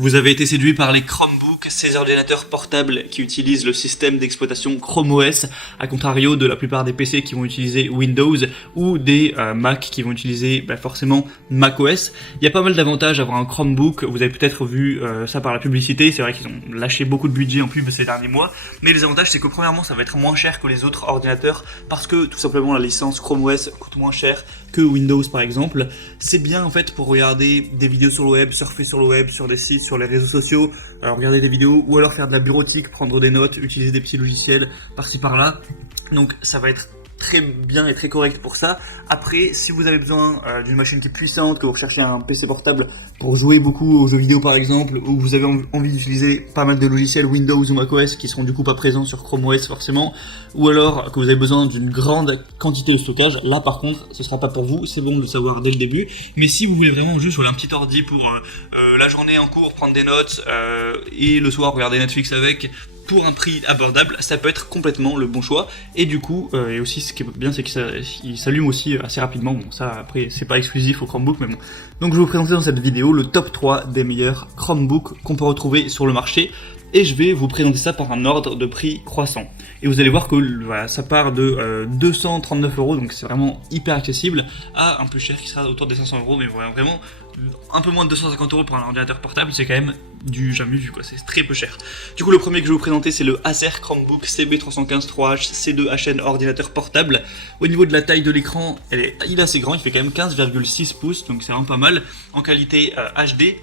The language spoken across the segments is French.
Vous avez été séduit par les Chromebooks, ces ordinateurs portables qui utilisent le système d'exploitation Chrome OS, à contrario de la plupart des PC qui vont utiliser Windows ou des Mac qui vont utiliser forcément Mac OS. Il y a pas mal d'avantages à avoir un Chromebook, vous avez peut-être vu ça par la publicité, c'est vrai qu'ils ont lâché beaucoup de budget en pub ces derniers mois, mais les avantages c'est que premièrement ça va être moins cher que les autres ordinateurs parce que tout simplement la licence Chrome OS coûte moins cher que Windows par exemple. C'est bien en fait pour regarder des vidéos sur le web, surfer sur le web, sur des sites, sur les réseaux sociaux, regarder des vidéos ou alors faire de la bureautique, prendre des notes, utiliser des petits logiciels par-ci par-là. Donc ça va être très bien et très correct pour ça. Après, si vous avez besoin d'une machine qui est puissante, que vous recherchez un PC portable pour jouer beaucoup aux jeux vidéo par exemple, ou que vous avez envie d'utiliser pas mal de logiciels Windows ou macOS qui seront du coup pas présents sur Chrome OS forcément, ou alors que vous avez besoin d'une grande quantité de stockage, là par contre ce sera pas pour vous, c'est bon de le savoir dès le début. Mais si vous voulez vraiment juste un petit ordi pour la journée en cours, prendre des notes et le soir regarder Netflix avec, pour un prix abordable, ça peut être complètement le bon choix. Et du coup, et aussi ce qui est bien, c'est qu'il s'allume aussi assez rapidement. Bon, ça après, c'est pas exclusif au Chromebook, mais bon. Donc je vais vous présenter dans cette vidéo le top 3 des meilleurs Chromebooks qu'on peut retrouver sur le marché. Et je vais vous présenter ça par un ordre de prix croissant. Et vous allez voir que voilà, ça part de 239€, donc c'est vraiment hyper accessible, à un plus cher qui sera autour des 500€, mais voilà, vraiment un peu moins de 250€ pour un ordinateur portable, c'est quand même du jamais vu quoi, c'est très peu cher. Du coup le premier que je vais vous présenter c'est le Acer Chromebook CB315-3H C2HN ordinateur portable. Au niveau de la taille de l'écran, il est assez grand, il fait quand même 15,6 pouces, donc c'est vraiment pas mal, en qualité HD.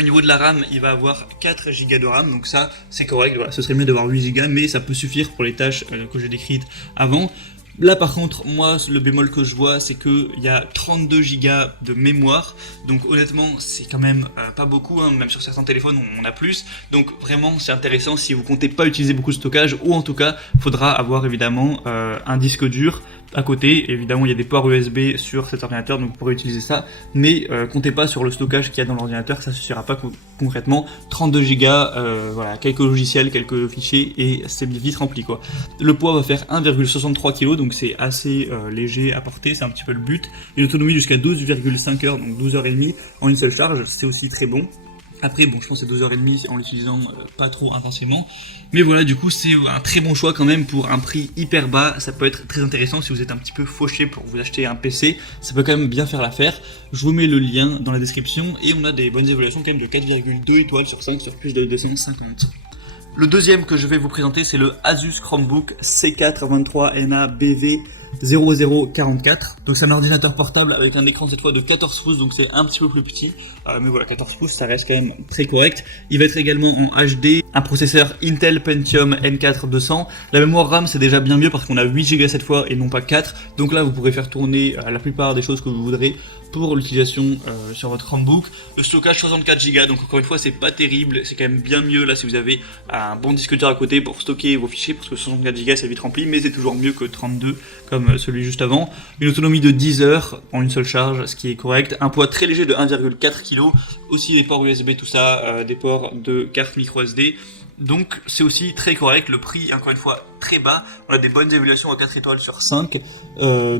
Au niveau de la RAM, il va avoir 4 Go de RAM, donc ça c'est correct, voilà. Ce serait mieux d'avoir 8 Go, mais ça peut suffire pour les tâches que j'ai décrites avant. Là par contre, moi le bémol que je vois c'est qu'il y a 32 Go de mémoire, donc honnêtement c'est quand même pas beaucoup, hein. Même sur certains téléphones on a plus, donc vraiment c'est intéressant si vous comptez pas utiliser beaucoup de stockage, ou en tout cas faudra avoir évidemment un disque dur à côté. Évidemment il y a des ports USB sur cet ordinateur donc vous pourrez utiliser ça, mais comptez pas sur le stockage qu'il y a dans l'ordinateur, ça suffira pas concrètement. 32 Go, voilà, quelques logiciels, quelques fichiers et c'est vite rempli quoi. Le poids va faire 1,63 kg, donc c'est assez léger à porter, c'est un petit peu le but. Une autonomie jusqu'à 12,5 heures, donc 12h30 en une seule charge, c'est aussi très bon. Après bon, je pense que c'est 2h30 en l'utilisant pas trop intensément. Mais voilà, du coup c'est un très bon choix quand même pour un prix hyper bas. Ça peut être très intéressant si vous êtes un petit peu fauché pour vous acheter un PC, ça peut quand même bien faire l'affaire. Je vous mets le lien dans la description et on a des bonnes évaluations quand même de 4,2 étoiles sur 5 sur plus de 250. Le deuxième que je vais vous présenter c'est le Asus Chromebook C423NA-BV 0044. Donc c'est un ordinateur portable avec un écran cette fois de 14 pouces, donc c'est un petit peu plus petit, mais voilà, 14 pouces ça reste quand même très correct. Il va être également en HD, un processeur Intel Pentium N4 200. La mémoire RAM c'est déjà bien mieux parce qu'on a 8 Go cette fois et non pas 4, donc là vous pourrez faire tourner la plupart des choses que vous voudrez pour l'utilisation sur votre Chromebook. Le stockage 64 Go, donc encore une fois c'est pas terrible, c'est quand même bien mieux là si vous avez un bon disque dur à côté pour stocker vos fichiers, parce que 64 Go c'est vite rempli, mais c'est toujours mieux que 32 comme celui juste avant. Une autonomie de 10 heures en une seule charge, ce qui est correct. Un poids très léger de 1,4 kg, aussi des ports USB, tout ça, des ports de carte micro SD. Donc c'est aussi très correct, le prix encore une fois très bas, on a des bonnes évaluations à 4 étoiles sur 5,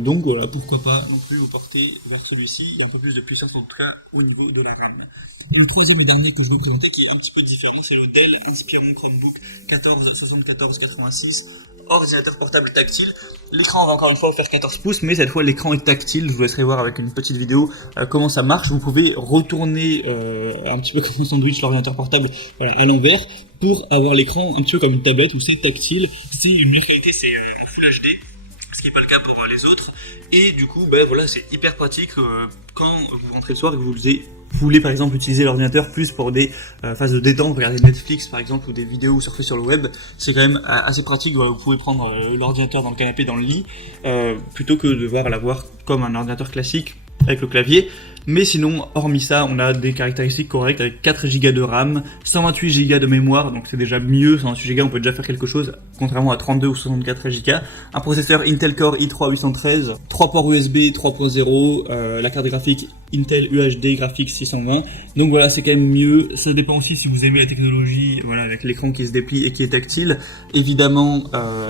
donc voilà, pourquoi pas non plus vous porter vers celui-ci, il y a un peu plus de puissance en tout cas au niveau de la RAM. Le troisième et dernier que je vais vous présenter qui est un petit peu différent, c'est le Dell Inspiron Chromebook 147486, ordinateur portable tactile. L'écran va encore une fois faire 14 pouces, mais cette fois l'écran est tactile, je vous laisserai voir avec une petite vidéo comment ça marche. Vous pouvez retourner un petit peu comme un sandwich l'ordinateur portable à l'envers, pour avoir l'écran un petit peu comme une tablette où c'est tactile, c'est une meilleure qualité, c'est en Full HD, ce qui n'est pas le cas pour les autres, et du coup voilà, c'est hyper pratique quand vous rentrez le soir et que vous voulez par exemple utiliser l'ordinateur plus pour des phases de détente, regarder Netflix par exemple ou des vidéos ou surfer sur le web, c'est quand même assez pratique. Voilà, vous pouvez prendre l'ordinateur dans le canapé, dans le lit, plutôt que de devoir l'avoir comme un ordinateur classique avec le clavier. Mais sinon, hormis ça, on a des caractéristiques correctes avec 4 Go de RAM, 128 Go de mémoire, donc c'est déjà mieux, 128 Go on peut déjà faire quelque chose, contrairement à 32 ou 64 Go. Un processeur Intel Core i3 813, 3 ports USB 3.0, la carte graphique Intel UHD Graphics 620, donc voilà, c'est quand même mieux. Ça dépend aussi si vous aimez la technologie, voilà, avec l'écran qui se déplie et qui est tactile. Évidemment,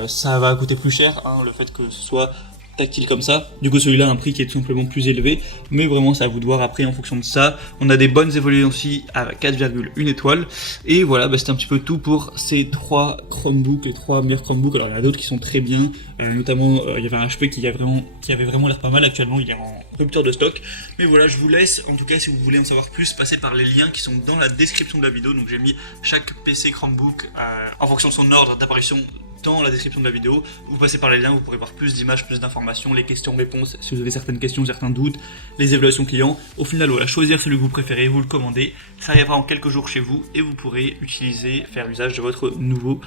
ça va coûter plus cher, hein, le fait que ce soit tactile comme ça. Du coup celui-là a un prix qui est tout simplement plus élevé, mais vraiment c'est à vous de voir après en fonction de ça. On a des bonnes évolutions aussi à 4,1 étoiles. Et voilà, c'était un petit peu tout pour ces 3 Chromebooks, les 3 meilleurs Chromebooks. Alors il y en a d'autres qui sont très bien, notamment il y avait un HP qui avait vraiment l'air pas mal. Actuellement il est en rupture de stock. Mais voilà, je vous laisse, en tout cas si vous voulez en savoir plus, passer par les liens qui sont dans la description de la vidéo. Donc j'ai mis chaque PC Chromebook en fonction de son ordre d'apparition dans la description de la vidéo. Vous passez par les liens, vous pourrez voir plus d'images, plus d'informations, les questions-réponses, si vous avez certaines questions, certains doutes, les évaluations clients. Au final, voilà, choisir celui que vous préférez, vous le commandez, ça arrivera en quelques jours chez vous et vous pourrez faire usage de votre nouveau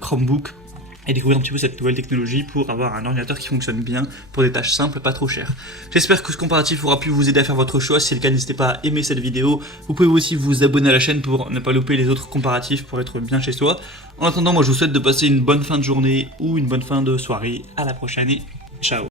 Chromebook et découvrir un petit peu cette nouvelle technologie pour avoir un ordinateur qui fonctionne bien pour des tâches simples, pas trop chères. J'espère que ce comparatif aura pu vous aider à faire votre choix. Si c'est le cas, n'hésitez pas à aimer cette vidéo. Vous pouvez aussi vous abonner à la chaîne pour ne pas louper les autres comparatifs pour être bien chez soi. En attendant, moi je vous souhaite de passer une bonne fin de journée ou une bonne fin de soirée. À la prochaine et ciao.